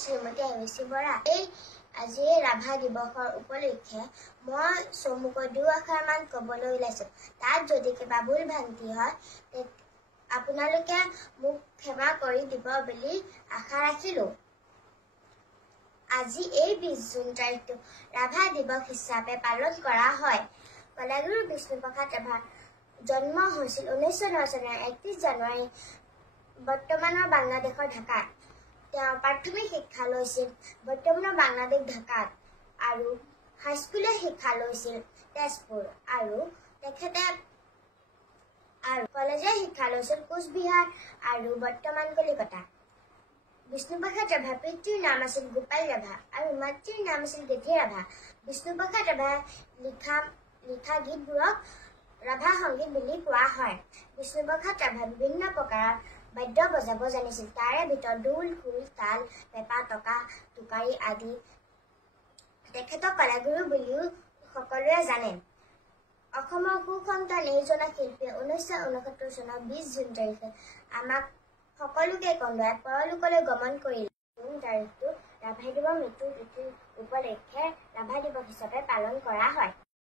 শ্ৰীমতী এমিচি বৰা। আজি ৰাভা দিৱসৰ উপলক্ষে মই চমুকৈ দুআষাৰমান ক'বলৈ ওলাইছোঁ। তাত যদি কিবা ভুল ভ্ৰান্তি হয় আপোনালোকে মোক ক্ষমা কৰি দিব বুলি আশা ৰাখিলোঁ। আজি এই 20 জুন তাৰিখটো ৰাভা দিৱস হিচাপে পালন কৰা হয়। কলাগুৰু বিষ্ণুপ্ৰসাদ ৰাভাৰ জন্ম হৈছিল 1909 চনৰ 31 জানুৱাৰী বৰ্তমানৰ বাংলাদেশৰ ঢাকাত। তেওঁ প্ৰাথমিক শিক্ষা লৈছিল বৰ্তমানৰ বাংলাদেশ ঢাকাত আৰু হাইস্কুলীয় শিক্ষা লৈছিল তেজপুৰ আৰু তেখেতে কলেজীয়া শিক্ষা লৈছিল কোচবিহাৰ আৰু বৰ্তমান কলিকতা। বিষ্ণুপ্ৰসাদ ৰাভাৰ পিতৃৰ নাম আছিল গোপাল ৰাভা আৰু মাতৃৰ নাম আছিল গেধি ৰাভা। বিষ্ণুপ্ৰসাদ ৰাভাই লিখা গীতবোৰক ৰাভা সংগীত বুলি কোৱা হয়। বিষ্ণুপ্ৰসাদ ৰাভাই বিভিন্ন প্ৰকাৰৰ বাদ্য বজাব জানিছিল। তাৰে ভিতৰত ঢোল, খোল, তাল, পেঁপা, টকা, টোকাৰী আদি। তেখেতক কলাগুৰু বুলিও সকলোৱে জানে। অসমৰ সুসন্তান এইজনা শিল্পীয়ে 1969 চনৰ 20 জুন তাৰিখে আমাক সকলোকে কন্দুৱাই পৰলোকলৈ গমন কৰিলে। জুন তাৰিখটো ৰাভাদেৱৰ মৃত্যু তিথিৰ উপলক্ষে ৰাভা দিৱস হিচাপে পালন কৰা হয়।